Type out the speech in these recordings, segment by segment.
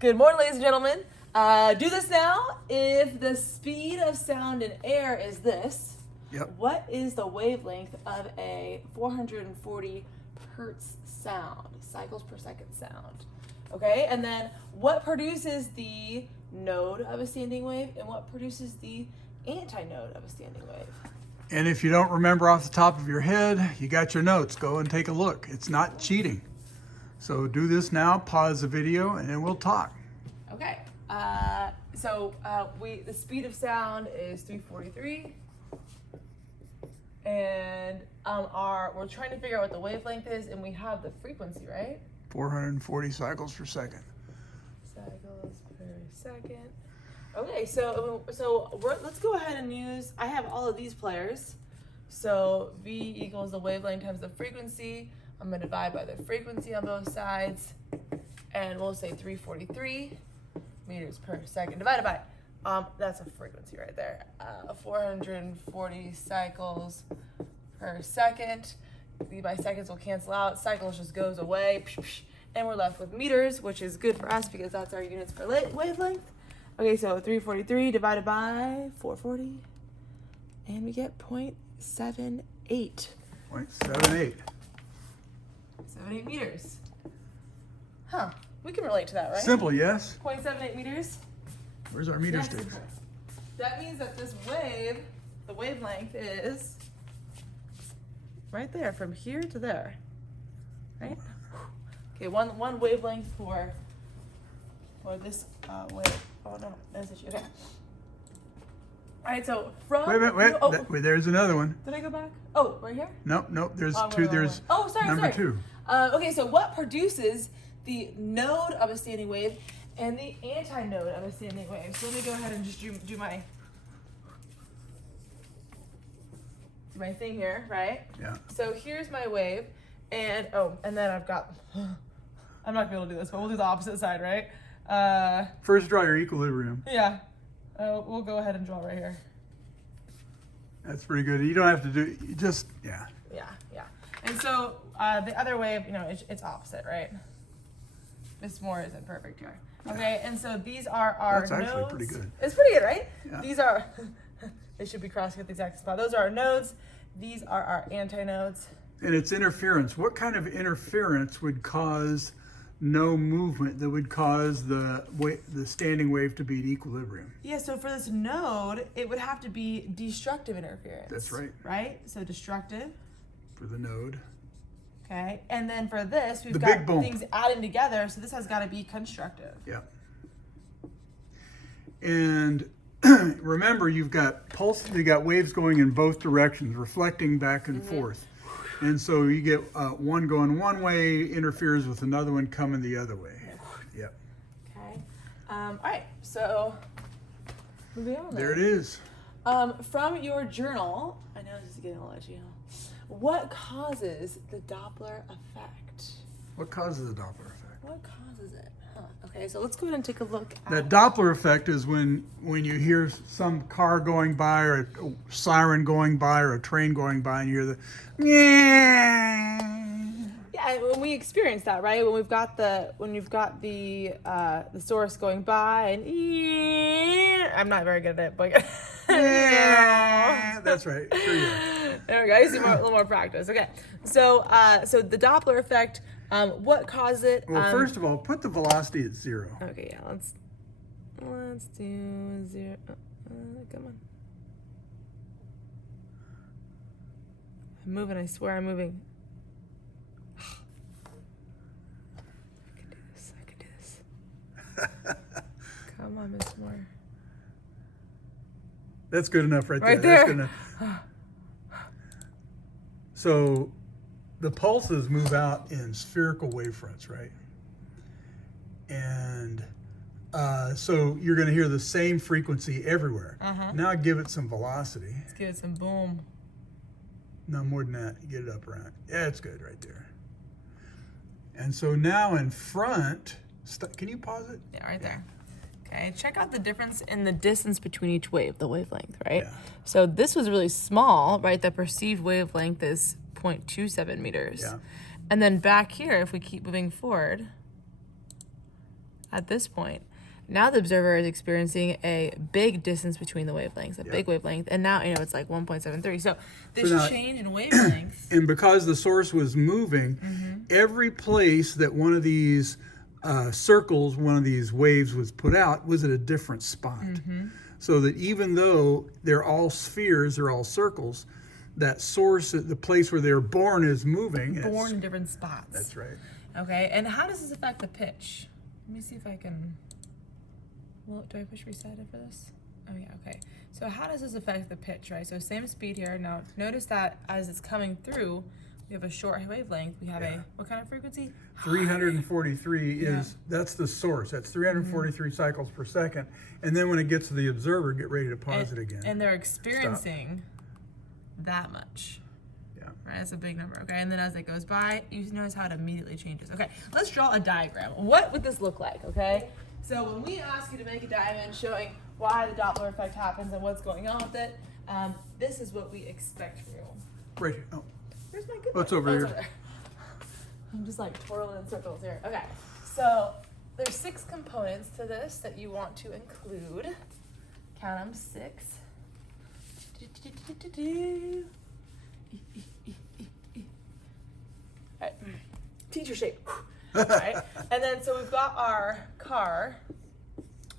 Good morning, ladies and gentlemen. Do this now. If the speed of sound in air is this, what is the wavelength of a 440 hertz sound, cycles per second sound? Okay, and then what produces the node of a standing wave and what produces the antinode of a standing wave? And if you don't remember off the top of your head, you got your notes. Go and take a look. It's not cheating. So do this now, pause the video, and then we'll talk. Okay, the speed of sound is 343. And we're trying to figure out what the wavelength is, and we have the frequency, right? 440 cycles per second. Cycles per second. Okay, so let's go ahead and use, I have all of these players. So V equals the wavelength times the frequency. I'm going to divide by the frequency on both sides. And we'll say 343 meters per second divided by, that's a frequency right there. 440 cycles per second. V by seconds will cancel out. Cycles just goes away. And we're left with meters, which is good for us because that's our units per wavelength. Okay, so 343 divided by 440. And we get 0.78. 0.78. 78 meters. Huh. We can relate to that, right? Simple, yes? 0.78 meters. Where's our meter sticks? That means that this wave, the wavelength is right there, from here to there, right? Okay, one wavelength for this wave. Oh no, that's issue. Okay. All right, so from. Wait, there's another one. Did I go back? Oh, right here? Nope, there's two. There's number two. Okay, so what produces the node of a standing wave and the antinode of a standing wave? So let me go ahead and just do my thing here, right? Yeah. So here's my wave, and then I've got, I'm not gonna be able to do this, but we'll do the opposite side, right? First draw your equilibrium. Yeah. We'll go ahead and draw right here. That's pretty good. You don't have to do, you just, yeah. Yeah. And so the other wave, it's opposite, right? This more isn't perfect here. Okay, and so these are our nodes. That's actually pretty good. It's pretty good, right? Yeah. These are, they should be crossing at the exact spot. Those are our nodes. These are our antinodes. And it's interference. What kind of interference would cause no movement that would cause the standing wave to be at equilibrium? Yeah, so for this node, it would have to be destructive interference. That's right. Right? So destructive. For the node. Okay, and then for this, we've The got big bump. things adding together, so this has got to be constructive. Yeah. And remember, you've got waves going in both directions, reflecting back and forth. And so you get one going one way, interferes with another one coming the other way. Yep. Okay. All right, so moving on. There it is. From your journal, I know this is getting a lot of you. What causes the Doppler effect? What causes the Doppler effect? What causes it? Huh. Okay, so let's go ahead and take a look at The Doppler effect is when you hear some car going by or a siren going by or a train going by and you hear the Yeah, when we experience that, right? When you've got the source going by and I'm not very good at it, but that's right. Sure you are. There we go. I need a little more practice. Okay, so the Doppler effect. What causes it? Well, first of all, put the velocity at 0. Okay, yeah. Let's do 0. Come on. I'm moving. I swear I'm moving. I can do this. Come on, Miss Moore. That's good enough right there. There. That's good enough. So the pulses move out in spherical wavefronts, right? And so you're going to hear the same frequency everywhere. Now give it some velocity. Let's give it some boom. No, more than that. Get it up around. Yeah, it's good right there. And so now in front, can you pause it? Yeah, right there. Okay, check out the difference in the distance between each wave, the wavelength, right? Yeah. So this was really small, right? The perceived wavelength is 0.27 meters. Yeah. And then back here, if we keep moving forwad, at this point. Now the observer is experiencing a big distance between the wavelengths, a big wavelength, and now it's like 1.73. So this change in wavelength, and because the source was moving, every place that one of these circles, one of these waves was put out, was at a different spot. So that even though they're all spheres, they're all circles, that source, the place where they're born, is moving. Born in different spots. That's right. Okay, and how does this affect the pitch? Let me see if I can. Well, do I push recited for this? Oh yeah, okay. So how does this affect the pitch, right? So same speed here. Now notice that as it's coming through, we have a short wavelength. We have a, what kind of frequency? 343 is, that's the source. That's 343 cycles per second. And then when it gets to the observer, get ready to pause it again. And they're experiencing that much. Yeah. Right, that's a big number, okay? And then as it goes by, you notice how it immediately changes. Okay, let's draw a diagram. What would this look like, okay? So when we ask you to make a diagram showing why the Doppler effect happens and what's going on with it, this is what we expect from you. Right here. Oh. Where's my good What's one? over Oh, here? it's over there. I'm just like twirling in circles here. Okay, so there's 6 components to this that you want to include. Count them, 6. All right. Teacher shape. Right? And then so we've got our car,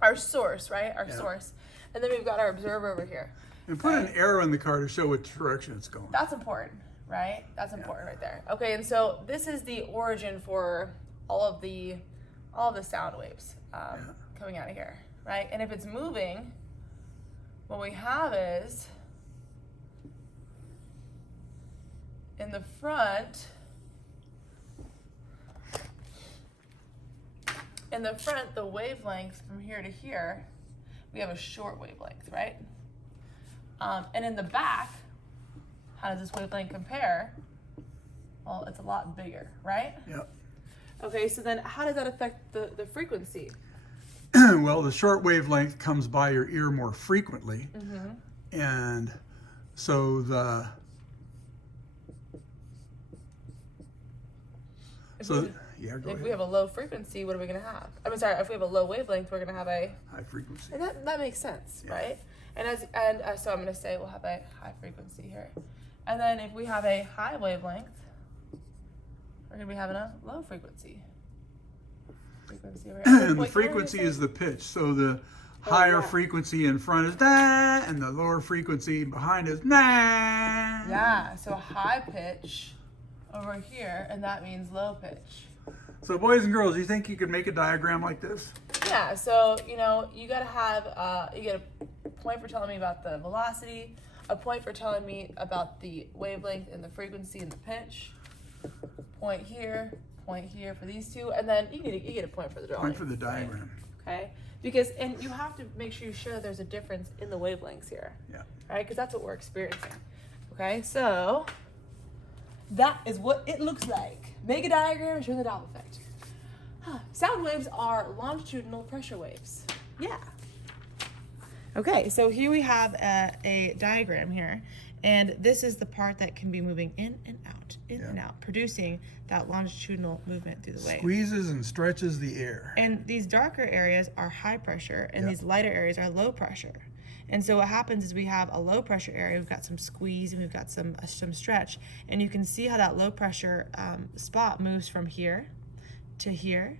our source, right? Our source. And then we've got our observer over here. And put an arrow in the car to show which direction it's going. That's important, right? That's important right there. Okay, and so this is the origin for all of the sound waves coming out of here, right? And if it's moving, what we have is in the front, the wavelength from here to here, we have a short wavelength, right? And in the back, how does this wavelength compare? Well, it's a lot bigger, right? Yep. Okay, so then how does that affect the frequency? Well, the short wavelength comes by your ear more frequently. And so if we have a low frequency, what are we going to have? I'm sorry, if we have a low wavelength, we're going to have a high frequency. And that makes sense, right? And so I'm going to say we'll have a high frequency here. And then if we have a high wavelength, we're going to be having a low frequency. Right? And the frequency is the pitch. So the higher frequency in front is da, and the lower frequency behind is na. Yeah, so high pitch over here, and that means low pitch. So boys and girls, you think you could make a diagram like this? Yeah, so you got to have, you get a point for telling me about the velocity, a point for telling me about the wavelength and the frequency and the pitch, point here for these two, and then you get a point for the drawing. Point for the diagram. Right? Okay, and you have to make sure you show there's a difference in the wavelengths here. Yeah. Right, because that's what we're experiencing. Okay, so that is what it looks like. Make a diagram and show the Doppler effect. Sound waves are longitudinal pressure waves. Yeah. Okay, so here we have a diagram here, and this is the part that can be moving in and out, and out, producing that longitudinal movement through the wave. Squeezes and stretches the air. And these darker areas are high pressure, and these lighter areas are low pressure. And so what happens is we have a low pressure area, we've got some squeeze, and we've got some stretch, and you can see how that low pressure spot moves from here to here,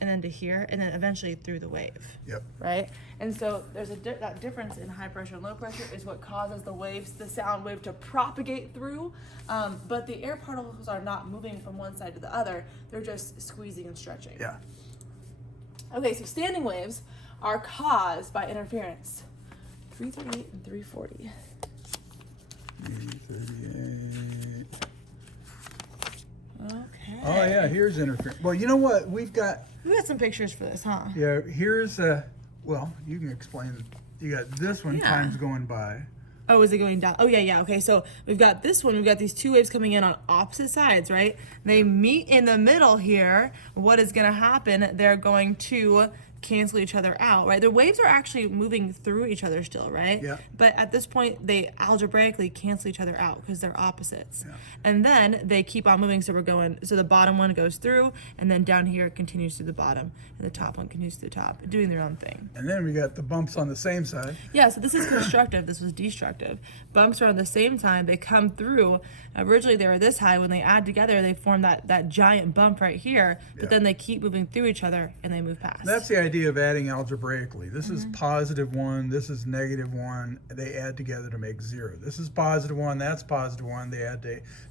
and then to here, and then eventually through the wave. Yep. Right? And so there's that difference in high pressure and low pressure is what causes the sound wave to propagate through, but the air particles are not moving from one side to the other, they're just squeezing and stretching. Yeah. Okay, so standing waves are caused by interference. 338 and 340. 338. Okay. Oh yeah, here's interference. Well, you know what? We got some pictures for this, huh? Yeah, here's well, you can explain. You got this one, time's going by. Oh, is it going down? Oh, yeah. Okay, so we've got this one. We've got these two waves coming in on opposite sides, right? They meet in the middle here. What is going to happen? They're going to cancel each other out, right? The waves are actually moving through each other still, right? Yeah. But at this point, they algebraically cancel each other out because they're opposites. Yeah. And then they keep on moving, so so the bottom one goes through, and then down here it continues through the bottom, and the top one continues through the top, doing their own thing. And then we got the bumps on the same side. Yeah, so this is constructive, this was destructive. Bumps are on the same time, they come through. Originally they were this high, when they add together, they form that giant bump right here, but then they keep moving through each other, and they move past. That's the idea of adding algebraically. This is positive 1, this is negative 1. They add together to make 0. This is positive 1, that's positive 1. They add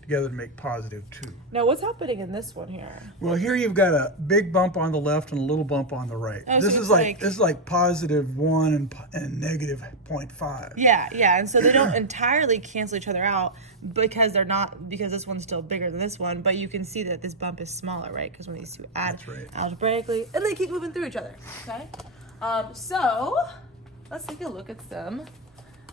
together to make positive 2. Now, what's happening in this one here? Well, here you've got a big bump on the left and a little bump on the right. Oh, so this is like positive 1 and negative 0.5. Yeah, and so they don't entirely cancel each other out because this one's still bigger than this one, but you can see that this bump is smaller, right? Because when these two add algebraically, and they keep moving through each other, okay? So let's take a look at some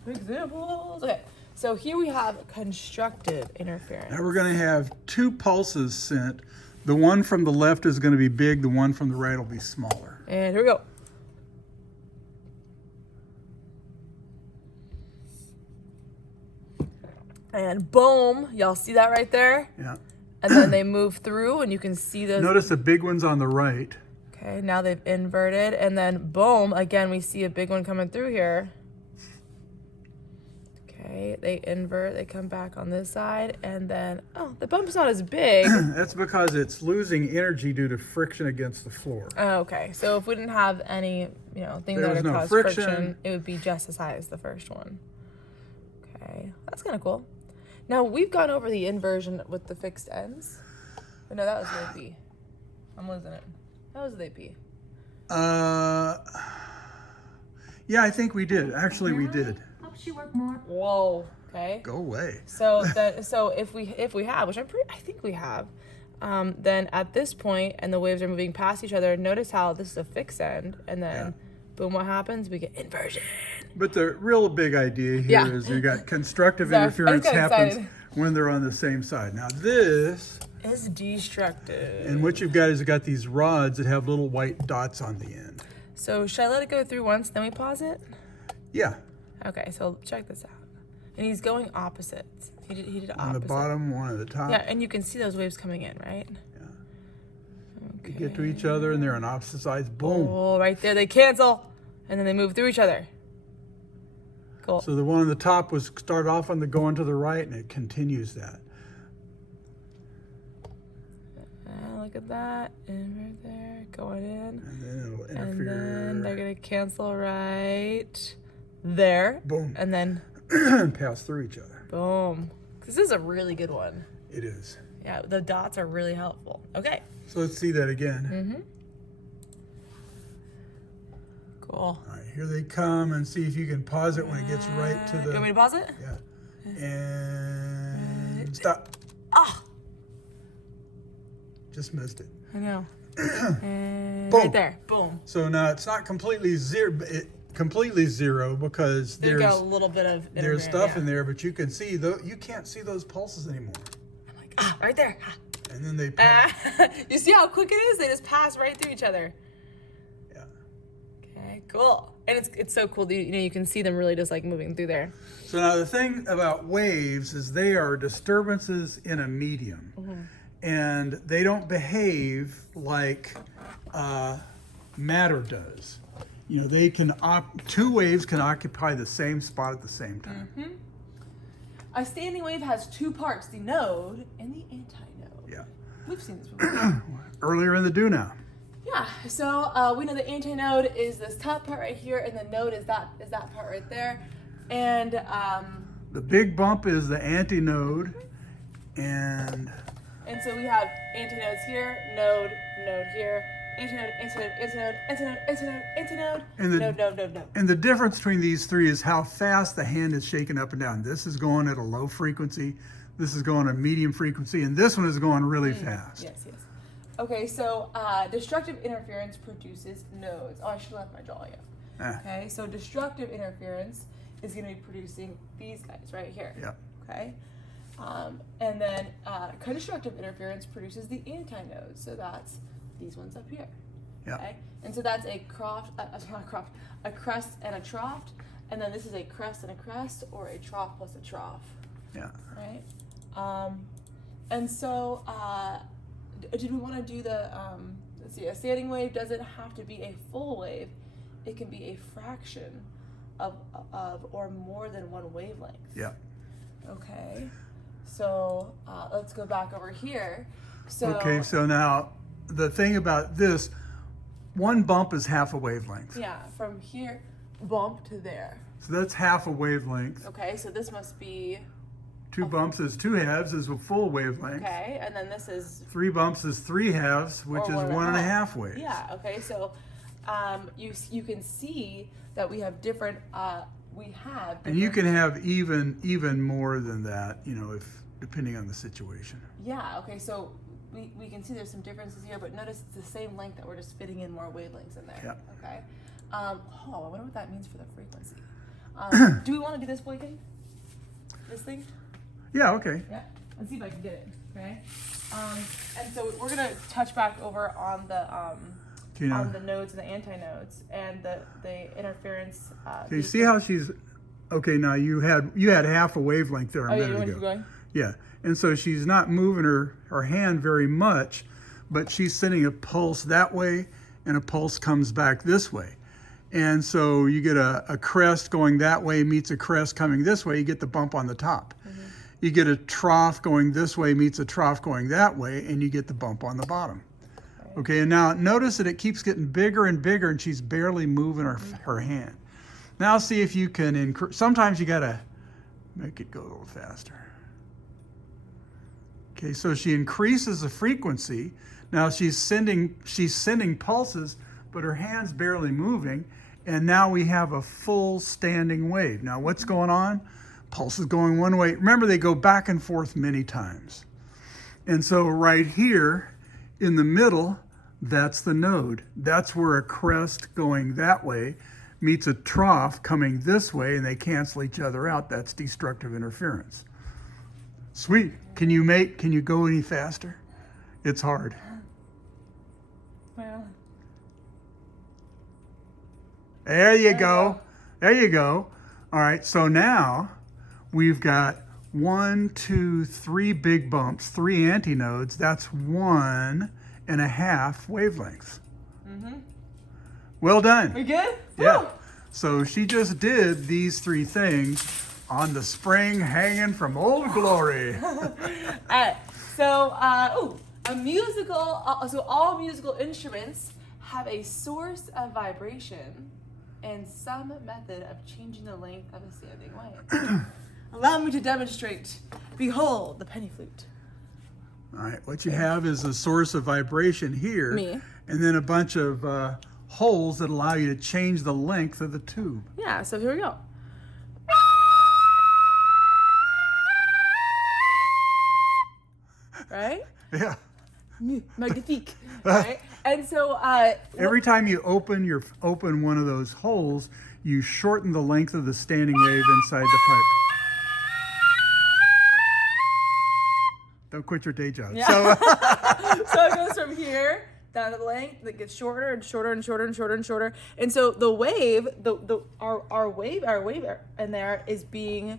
examples. Okay, so here we have constructive interference. Now we're going to have 2 pulses sent. The one from the left is going to be big, the one from the right will be smaller. And here we go. And boom, y'all see that right there? Yeah. And then they move through, and you can see those. Notice the big one's on the right. Okay, now they've inverted, and then boom, again, we see a big one coming through here. Okay, they invert, they come back on this side, and then, oh, the bump's not as big. That's because it's losing energy due to friction against the floor. Oh, okay, so if we didn't have any, things There that was would no cause friction, it would be just as high as the first one. Okay, that's kind of cool. Now, we've gone over the inversion with the fixed ends. But no, that was the AP. I'm losing it. That was the AP. Yeah, I think we did. Actually, we did. Helps you work more. Whoa. Okay. Go away. So if we have, which I think we have, then at this point, and the waves are moving past each other, notice how this is a fixed end, and then boom, what happens? We get inversion. But the real big idea here is you got constructive interference happens when they're on the same side. Now this is destructive. And what you've got is these rods that have little white dots on the end. So should I let it go through once, then we pause it? Yeah. Okay, so check this out. And he's going opposites. He did opposite. On the bottom, one at the top. Yeah, and you can see those waves coming in, right? Yeah. Okay. They get to each other and they're on opposite sides. Boom. Oh, right there, they cancel. And then they move through each other. Cool. So the one on the top was start off on the going to the right, and it continues that. Look at that. Invert there, going in. And then it'll interfere. And then they're going to cancel right there. Boom. And then pass through each other. Boom. This is a really good one. It is. Yeah, the dots are really helpful. Okay. So let's see that again. Mm-hmm. Cool. All right, here they come, and see if you can pause it when it gets right to the... You want me to pause it? Yeah. And stop. Ah! Just missed it. I know. And Boom. right there. Boom. So now it's not completely zero, because There's got a little bit of there's stuff in there, but you can see you can't see those pulses anymore. I'm like, right there. And then they pass. You see how quick it is? They just pass right through each other. Yeah. Okay, cool. And it's so cool that you can see them really just like moving through there. So now the thing about waves is they are disturbances in a medium. Mm-hmm. And they don't behave like matter does. They can two waves can occupy the same spot at the same time. Mm-hmm. A standing wave has two parts: the node and the antinode. Yeah. We've seen this before. Earlier in the do now. Yeah. So we know the antinode is this top part right here, and the node is that part right there, and the big bump is the antinode, and so we have antinodes here, node here, antinode, node. And the difference between these three is how fast the hand is shaken up and down. This is going at a low frequency, this is going at a medium frequency, and this one is going really fast. Yes. Okay, so destructive interference produces nodes. Oh, I should have left my drawing up. Okay, so destructive interference is going to be producing these guys right here. Yeah. Okay. And then constructive interference produces the antinodes, so that's these ones up here. Yeah. Okay, and so that's a croft, not a croft, a crest and a trough, and then this is a crest and a crest, or a trough plus a trough. Yeah. Right. And so, did we want to do the? Let's see. A standing wave doesn't have to be a full wave; it can be a fraction of or more than one wavelength. Yeah. Okay. So let's go back over here. So Okay, so now the thing about this, one bump is half a wavelength. yeah, from here, bump to there. So that's half a wavelength. Okay, so this must be 2 bumps is 2 halves is a full wavelength. okay, and then this is 3 bumps is 3 halves, which or is 1.5 waves. Yeah. Okay, so you can see that we have different And you can have even more than that, you know, if depending on the situation. Yeah. Okay, so we can see there's some differences here, but notice it's the same length that we're just fitting in more wavelengths in there. Yeah. Okay. I wonder what that means for the frequency. Do we want to do this, Boykin? This thing? Yeah, okay. Yeah. Let's see if I can get it. Okay. And so we're gonna touch back over on the on the nodes and the antinodes and the interference. So you see how she's okay, now you had half a wavelength there a minute you want to ago. keep going? Yeah. And so she's not moving her hand very much, but she's sending a pulse that way and a pulse comes back this way. And so you get a crest going that way meets a crest coming this way, you get the bump on the top. Mm-hmm. You get a trough going this way meets a trough going that way, and you get the bump on the bottom. Okay, and now notice that it keeps getting bigger and bigger, and she's barely moving her hand. Now see if you can increase. Sometimes you gotta make it go a little faster. Okay, so she increases the frequency. Now she's sending pulses, but her hand's barely moving, and now we have a full standing wave. Now what's going on? Pulse is going one way. Remember, they go back and forth many times. And so right here in the middle, that's the node. That's where a crest going that way meets a trough coming this way, and they cancel each other out. That's destructive interference. Sweet. Can you go any faster? It's hard. Well. There you go. There you go. All right, so now we've got 1, 2, 3 big bumps, 3 antinodes. That's 1.5 wavelengths. Mm-hmm. Well done. We good? Yeah. Woo! So she just did these 3 things on the spring hanging from Old Glory. All right. So, a musical. So all musical instruments have a source of vibration and some method of changing the length of a standing wave. Allow me to demonstrate. Behold, the penny flute. All right, what you have is a source of vibration here. Me. And then a bunch of holes that allow you to change the length of the tube. Yeah, so here we go. Right? Yeah. Magnifique. Right? And so every time you open one of those holes, you shorten the length of the standing wave inside the pipe. Don't quit your day job. Yeah. So it goes from here down to the length that gets shorter and shorter and shorter and shorter and shorter. And so the wave, our wave in there is being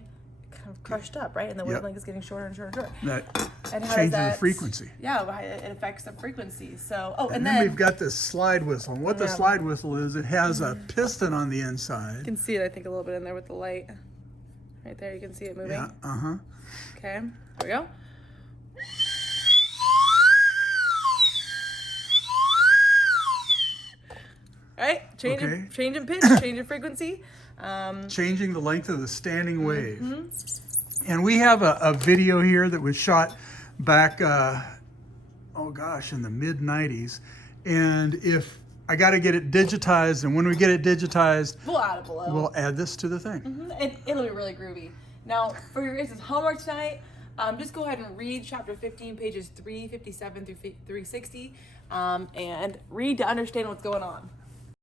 kind of crushed up, right? And the wavelength is getting shorter and shorter and shorter. That changes the frequency. Yeah, it affects the frequency. So and then we've got this slide whistle. And what the slide whistle is, it has a piston on the inside. You can see it, I think, a little bit in there with the light. Right there, you can see it moving. Yeah. Uh-huh. Okay. Here we go. All right, change in pitch, change in frequency. Changing the length of the standing wave. Mm-hmm. And we have a video here that was shot back, in the mid-90s. And if I got to get it digitized, and when we get it digitized, we'll add it below. We'll add this to the thing. Mm-hmm. It'll be really groovy. Now, for your guys' homework tonight, just go ahead and read chapter 15, pages 357 through 360, and read to understand what's going on.